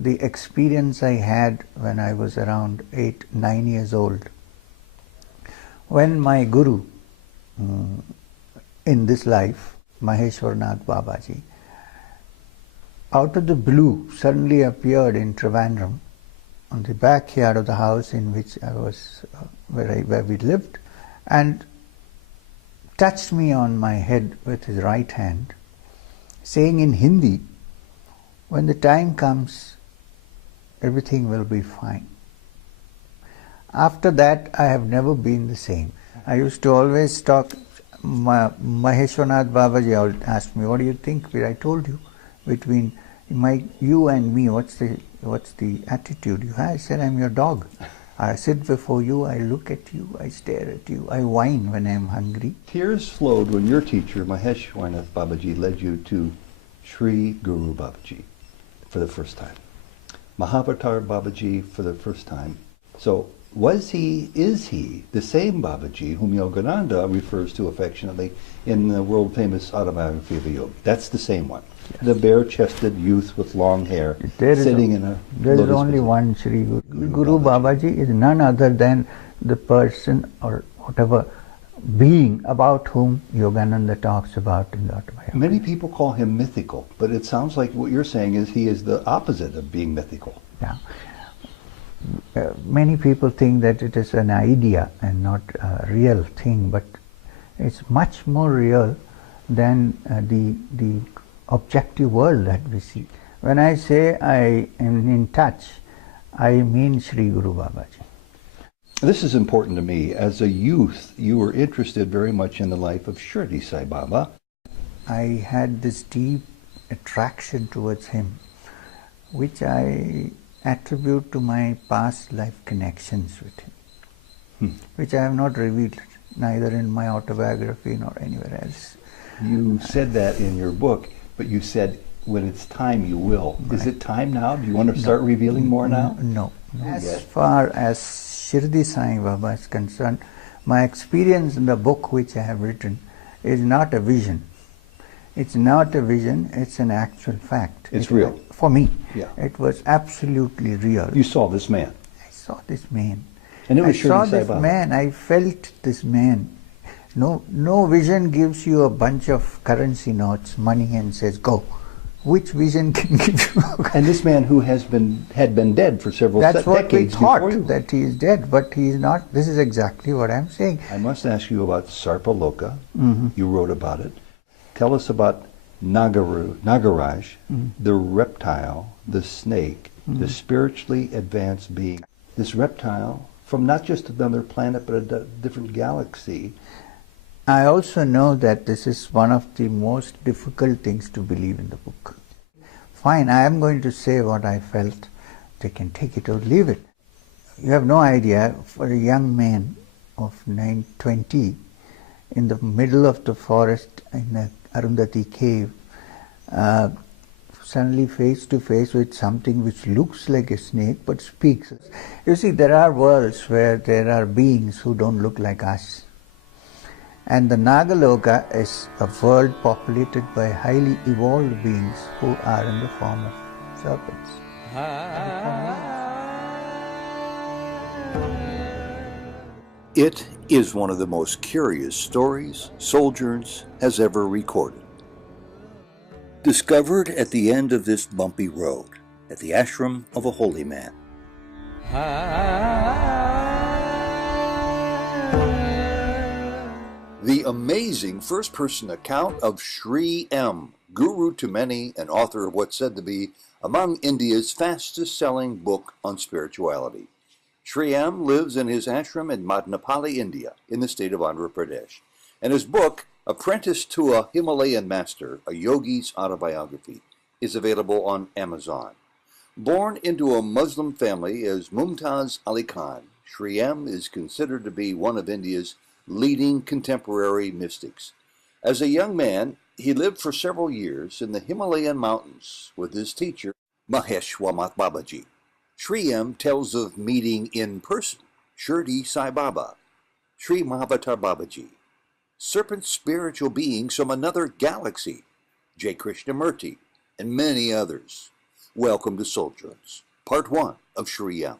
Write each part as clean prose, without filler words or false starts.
the experience I had when I was around 8, 9 years old. When my Guru in this life, Maheshwarnath Babaji, out of the blue suddenly appeared in Trivandrum, on the backyard of the house in which I was, where we lived, and touched me on my head with his right hand, saying in Hindi, "When the time comes, everything will be fine." After that, I have never been the same. I used to always talk, Maheshwarnath Babaji asked me, "What do you think?" I told you, between you and me, what's the attitude you have? I said, "I'm your dog. I sit before you, I look at you, I stare at you, I whine when I'm hungry." Tears flowed when your teacher, Maheshwarnath Babaji, led you to Sri Guru Babaji for the first time. Mahavatar Babaji for the first time. So is he the same Babaji whom Yogananda refers to affectionately in the world-famous autobiography of a yogi? That's the same one. Yes. The bare-chested youth with long hair sitting in a There is only one Sri Guru. Guru Babaji is none other than the person or whatever being about whom Yogananda talks about in the autobiography. Many people call him mythical, but it sounds like what you're saying is he is the opposite of being mythical. Yeah. Many people think that it is an idea and not a real thing, but it's much more real than the objective world that we see. When I say I am in touch, I mean Sri Guru Babaji. This is important to me. As a youth, you were interested very much in the life of Shirdi Sai Baba. I had this deep attraction towards him, which I attribute to my past life connections with him, which I have not revealed, neither in my autobiography nor anywhere else. You said that in your book, but you said when it's time you will. Right. Is it time now? Do you want to start revealing more now? No. As far as Shirdi Sai Baba is concerned, my experience in the book which I have written is not a vision. It's not a vision, it's an actual fact. It's real. For me, yeah. It was absolutely real. You saw this man. I saw this man. And it was I saw this man, I felt this man. No vision gives you a bunch of currency notes, money, and says, "Go." Which vision can give you? And this man who had been dead for several decades before you. That's what we thought, that he is dead, but he is not. This is exactly what I'm saying. I must ask you about Sarpaloka. You wrote about it. Tell us about Nagaraj, the reptile, the snake, the spiritually advanced being. This reptile from not just another planet but a different galaxy. I also know that this is one of the most difficult things to believe in the book. Fine, I am going to say what I felt. They can take it or leave it. You have no idea, for a young man of 20 in the middle of the forest in a Arundhati cave, suddenly face to face with something which looks like a snake but speaks. You see, there are worlds where there are beings who don't look like us. And the Nagaloka is a world populated by highly evolved beings who are in the form of serpents. It is one of the most curious stories Sojourns has ever recorded. Discovered at the end of this bumpy road, at the ashram of a holy man. The amazing first-person account of Sri M, guru to many and author of what's said to be among India's fastest-selling book on spirituality. Sri M lives in his ashram in Madnapali, India, in the state of Andhra Pradesh, and his book, Apprentice to a Himalayan Master, a Yogi's Autobiography, is available on Amazon. Born into a Muslim family as Mumtaz Ali Khan, Sri M is considered to be one of India's leading contemporary mystics. As a young man, he lived for several years in the Himalayan mountains with his teacher, Maheshwarnath Babaji. Sri M tells of meeting in person Shirdi Sai Baba, Sri Mahavatar Babaji, serpent spiritual beings from another galaxy, J. Krishnamurti, and many others. Welcome to Sojourns, Part 1 of Sri M.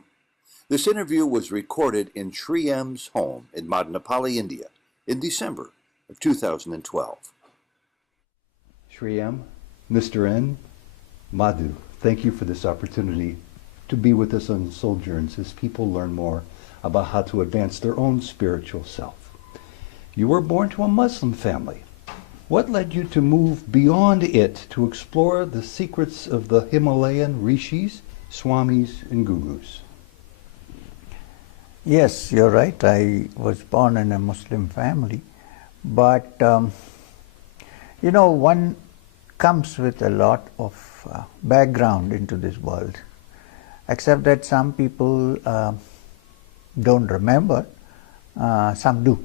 This interview was recorded in Sri M's home in Madinapalli, India, in December of 2012. Sri M, Mr. N, Madhu, thank you for this opportunity to be with us on Sojourns as people learn more about how to advance their own spiritual self. You were born to a Muslim family. What led you to move beyond it to explore the secrets of the Himalayan rishis, swamis, and gurus? Yes, you're right. I was born in a Muslim family. But, one comes with a lot of background into this world, except that some people don't remember, some do.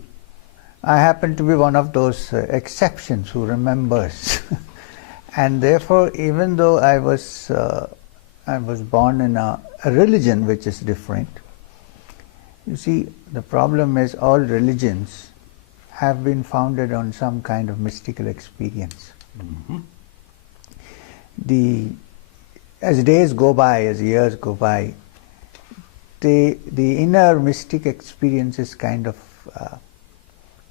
I happen to be one of those exceptions who remembers. And therefore, even though I was born in a religion which is different, you see, the problem is all religions have been founded on some kind of mystical experience. Mm-hmm. As days go by, as years go by, the inner mystic experience is kind of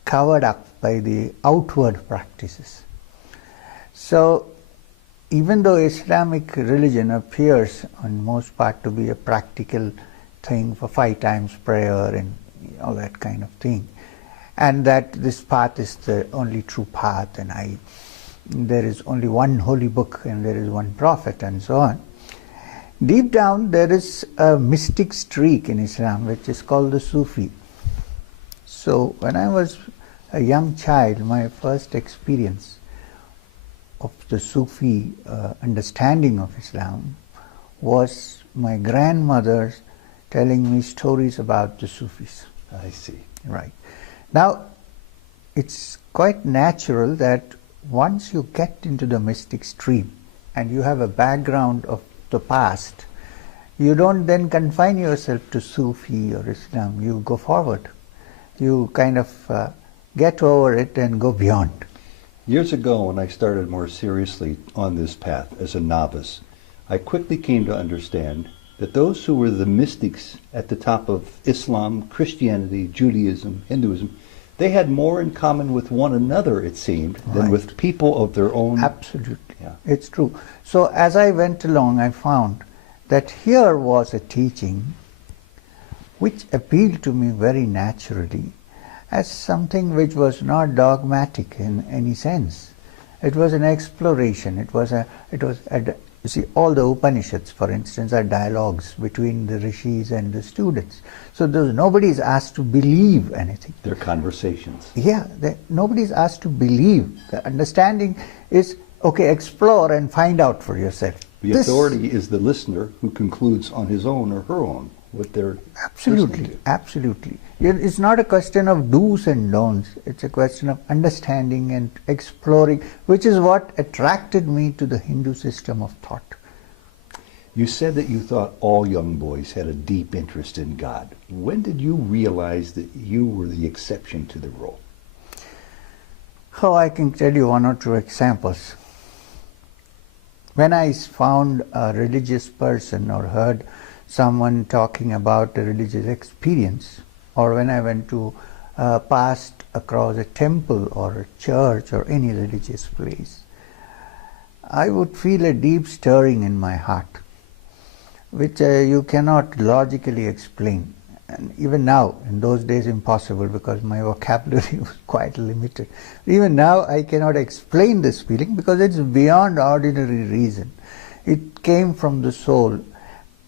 covered up by the outward practices. So, even though Islamic religion appears on most part to be a practical thing for 5 times prayer and all that kind of thing, and that this path is the only true path, and there is only one holy book and there is one prophet and so on, deep down there is a mystic streak in Islam which is called the Sufi. So when I was a young child, my first experience of the Sufi understanding of Islam was my grandmother telling me stories about the Sufis. I see. Right. Now, it's quite natural that once you get into the mystic stream and you have a background of the past, you don't then confine yourself to Sufi or Islam. You go forward. You kind of get over it and go beyond. Years ago, when I started more seriously on this path as a novice, I quickly came to understand that those who were the mystics at the top of Islam, Christianity, Judaism, Hinduism, they had more in common with one another, it seemed, than with people of their own. Absolutely. Yeah. It's true. So as I went along, I found that here was a teaching which appealed to me very naturally as something which was not dogmatic in any sense. It was an exploration. You see, all the Upanishads, for instance, are dialogues between the rishis and the students. So nobody is asked to believe anything. They're conversations. Yeah, nobody is asked to believe. The understanding is, okay, explore and find out for yourself. The authority is the listener who concludes on his own or her own what they're Absolutely, absolutely. It's not a question of do's and don'ts. It's a question of understanding and exploring, which is what attracted me to the Hindu system of thought. You said that you thought all young boys had a deep interest in God. When did you realize that you were the exception to the rule? Oh, I can tell you 1 or 2 examples. When I found a religious person or heard someone talking about a religious experience, or when I went to passed across a temple or a church or any religious place, I would feel a deep stirring in my heart, which you cannot logically explain. And even now, in those days impossible because my vocabulary was quite limited. Even now I cannot explain this feeling because it's beyond ordinary reason. It came from the soul.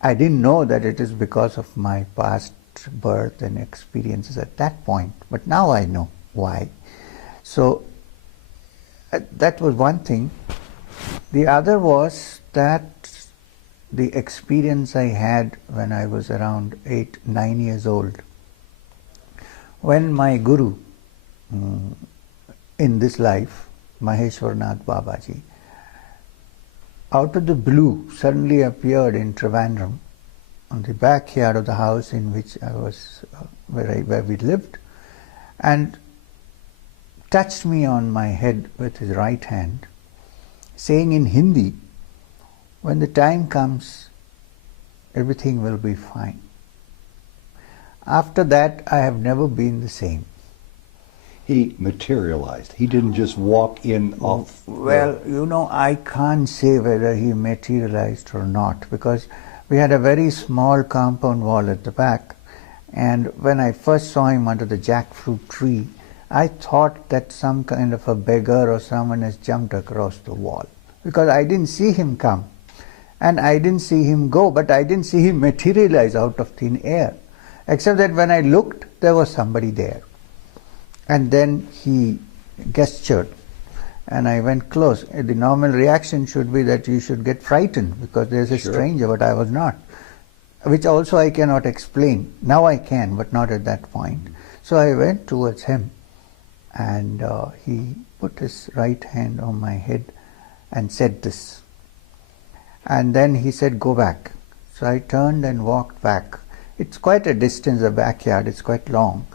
I didn't know that it is because of my past birth and experiences at that point, but now I know why. So that was one thing. The other was that the experience I had when I was around 8, 9 years old, when my guru in this life, Maheshwarnath Babaji, out of the blue suddenly appeared in Trivandrum on the backyard of the house in which I was, where we lived, and touched me on my head with his right hand, saying in Hindi, when the time comes, everything will be fine. After that, I have never been the same. He materialized. He didn't just walk in off. Well, I can't say whether he materialized or not, because we had a very small compound wall at the back, and when I first saw him under the jackfruit tree, I thought that some kind of a beggar or someone has jumped across the wall, because I didn't see him come and I didn't see him go, but I didn't see him materialize out of thin air, except that when I looked, there was somebody there. And then he gestured and I went close. The normal reaction should be that you should get frightened because there's a stranger, but I was not, which also I cannot explain. Now I can, but not at that point. So I went towards him, and he put his right hand on my head and said this. And then he said, "Go back." So I turned and walked back. It's quite a distance, the backyard, it's quite long.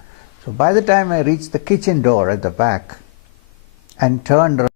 So by the time I reached the kitchen door at the back and turned around,